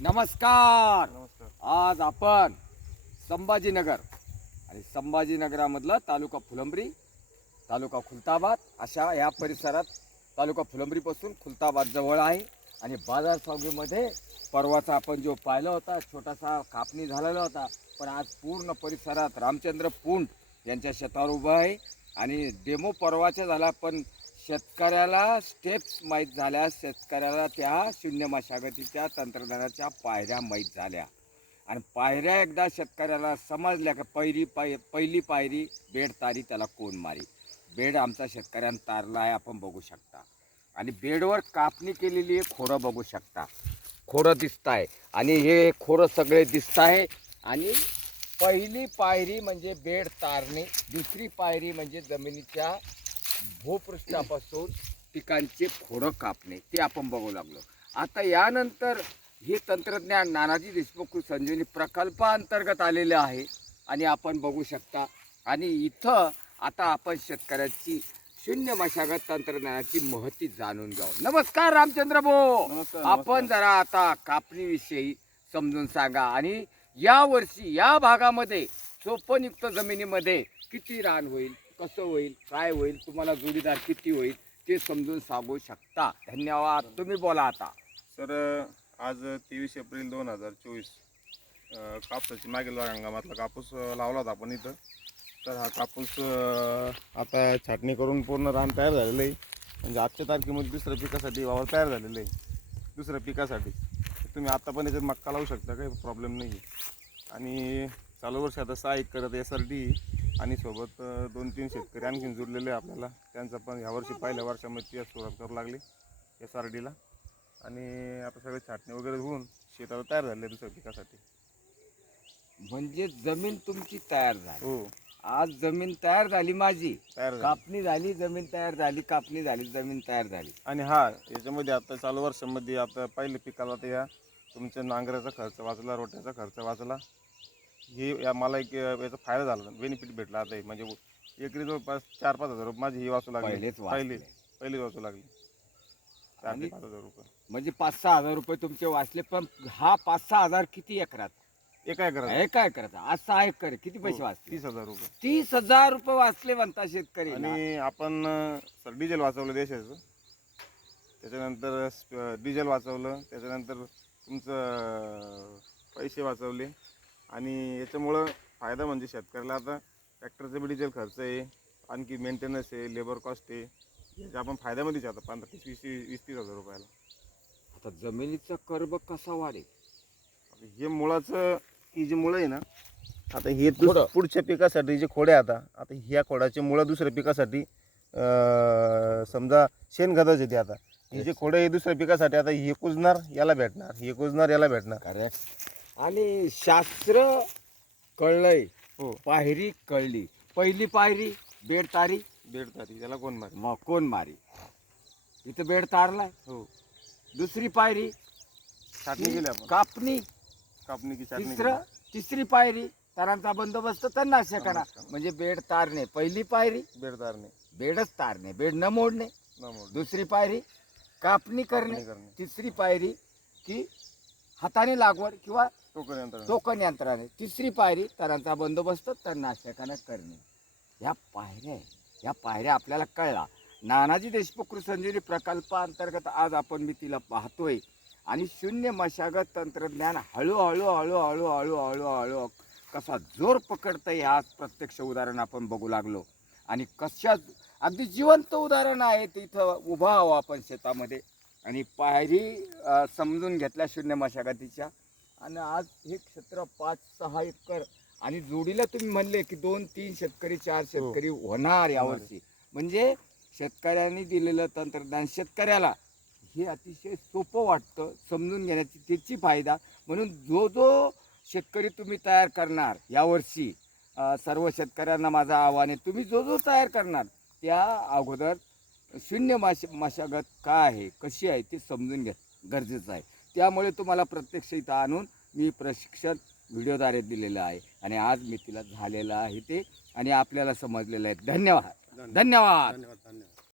नमस्कार. नमस्कार. आज आपण संभाजीनगर आणि संभाजीनगरामधलं तालुका फुलंब्री, तालुका खुलताबाद अशा या परिसरात तालुका फुलंब्रीपासून खुलताबाद जवळ आहे. आणि बाजार सावगीमध्ये परवाचा आपण जो पाहिला होता छोटासा कापणी झालेला होता, पण आज पूर्ण परिसरात रामचंद्र पुंट यांच्या शेतावर उभं आहे. आणि डेमो परवाचा झाला, पण शेतकऱ्याला स्टेप्स माहीत झाल्या, शेतकऱ्याला त्या शून्य मशागतीच्या तंत्रज्ञानाच्या पायऱ्या माहीत झाल्या. आणि पायऱ्या एकदा शेतकऱ्याला समजल्या का पहिली पायरी बेड तारी, त्याला कोण मारी. बेड आमचा शेतकऱ्यांना तारला आहे, आपण बघू शकता. आणि बेडवर कापणी केलेली आहे, खोरं बघू शकता, खोरं दिसत आहे. आणि हे खोरं सगळे दिसत आहे. आणि पहिली पायरी म्हणजे बेड तारणे, दुसरी पायरी म्हणजे जमिनीच्या भूपृष्ठापासून पिकांचे खोडं कापणे, ते आपण बघू लागलो. आता यानंतर हे तंत्रज्ञान नानाजी देशमुख संजीवनी प्रकल्पाअंतर्गत आलेले आहे. आणि आपण बघू शकता. आणि इथं आता आपण शेतकऱ्याची शून्य मशागत तंत्रज्ञानाची महती जाणून घ्यावं. नमस्कार रामचंद्र भाऊ. नमस्कार. आपण जरा आता कापणीविषयी समजून सांगा. आणि यावर्षी या भागामध्ये चोपनयुक्त जमिनीमध्ये किती रान होईल, कसं होईल, काय होईल, तुम्हाला जोडीदार किती होईल ते समजून सांगू शकता. धन्यवाद. तुम्ही बोला आता. सर, आज 23 एप्रिल 2024 कापसाची मागील हंगामातला कापूस लावला होता आपण इथं. तर हा कापूस आता छाटणी करून पूर्ण रान तयार झालेलं आहे. म्हणजे आजच्या तारखेमध्ये दुसऱ्या पिकासाठी वावर तयार झालेलं आहे. दुसऱ्या पिकासाठी तुम्ही आता पण याच्यात मक्का लावू शकता, काही प्रॉब्लेम नाही. आणि चालू वर्षी आता 6 एकर SRD आणि सोबत 2-3 शेतकरी आणखीन जुळलेले आपल्याला. त्यांचं पण यावर्षी पहिल्या वर्षामध्ये सुरुवात करू लागली SRDला. आणि आता सगळे छाटणी वगैरे होऊन शेताला तयार झाले दुसऱ्या पिकासाठी. म्हणजे जमीन तुमची तयार झाली. हो, आज जमीन तयार झाली माझी, तयार झाली. कापणी झाली, जमीन तयार झाली, कापणी झाली, जमीन तयार झाली. आणि हा याच्यामध्ये आता चालू वर्षामध्ये आता पहिल्या पिकाला तर या तुमच्या नांगराचा खर्च वाचला, रोट्याचा खर्च वाचला. हे मला एक याचा फायदा झाला, बेनिफिट भेटला. आता म्हणजे एकरी जवळपास 4-5 हजार रुपये माझी ही वाचू लागली. पहिलेच वाचू लागली 4 ते 5 हजार रुपये. म्हणजे 5-6 हजार रुपये तुमचे वाचले. पण हा 5-6 हजार किती एकरात? एका एकरात एका एकराचा. आज 6 एकर किती पैसे वाचले? 30,000 रुपये. 30,000 रुपये वाचले म्हणता शेतकरी. आणि आपण सर डिझेल वाचवलं देशाचं, त्याच्यानंतर डिझेल वाचवलं, त्याच्यानंतर तुमचं पैसे वाचवले. आणि याच्यामुळं फायदा म्हणजे शेतकऱ्याला आता ट्रॅक्टरचं बी डिझेल खर्च आहे, आणखी मेंटेनन्स आहे, लेबर कॉस्ट आहे. याचा आपण फायद्यामध्येच आता 15-20-30 हजार रुपयाला. आता जमिनीचा कर्ब कसा वाढेल? आता हे मुळाचं, ही जी मुळं आहे ना, आता हे खोडं. पुढच्या पिकासाठी जे खोडे आता ह्या खोडाचे मुळं दुसऱ्या पिकासाठी समजा शेणखताच येते. आता हे जे खोडं आहे दुसऱ्या पिकासाठी, आता हे कुजणार याला भेटणार, हे कुजणार याला भेटणार. करेक्ट. आणि शास्त्र कळलंय, हो, पायरी कळली. पहिली पायरी बेड तारी, बेड तारी त्याला कोण मारे. मग कोण मारी. इथं बेड तारलाय. हो, दुसरी पायरी छाटणी केली आपण, कापणी. कापणी की छाटणी तिसरी पायरी तणांचा बंदोबस्त तणनाशकांना. म्हणजे बेड तारणे पहिली पायरी, बेड तारणे, बेडच तारणे, बेड न मोडणे. दुसरी पायरी कापणी करणे. तिसरी पायरी की हाताने लागवड किंवा टोकन यंत्राने. तिसरी पायरी तणांचा बंदोबस्त तणनाशकांना करणे. या पायऱ्या आपल्याला कळला. नानाजी देशमुख कृषी संजीवनी प्रकल्पाअंतर्गत आज आपण मी तिला पाहतोय. आणि शून्य मशागत तंत्रज्ञान हळूहळू कसा जोर पकडतं हे आज प्रत्यक्ष उदाहरण आपण बघू लागलो. आणि कशा अगदी जिवंत उदाहरण आहे. तिथं उभा आहो आपण शेतामध्ये आणि पायरी समजून घेतल्या शून्य मशागतीच्या. आणि आज हे क्षेत्र 5-6 एकर. आणि जोडीला तुम्ही म्हणले की 2-3 शेतकरी 4 शेतकरी होणार यावर्षी. म्हणजे शेतकऱ्यांनी दिलेलं तंत्रज्ञान शेतकऱ्याला हे अतिशय सोपं वाटतं समजून घेण्याची, त्याची फायदा म्हणून जो शेतकरी तुम्ही तयार करणार यावर्षी, सर्व शेतकऱ्यांना माझं आव्हान आहे, तुम्ही जो तयार करणार त्या अगोदर शून्य मशागत काय आहे, कशी आहे ते समजून घ्या, गरजेचं आहे. त्यामुळे तुम्हाला प्रत्यक्ष इथं आणून मी प्रशिक्षण व्हिडिओद्वारे दिलेलं आहे. आणि आज मी तिला झालेलं आहे ते, आणि आपल्याला समजलेलं आहे. धन्यवाद.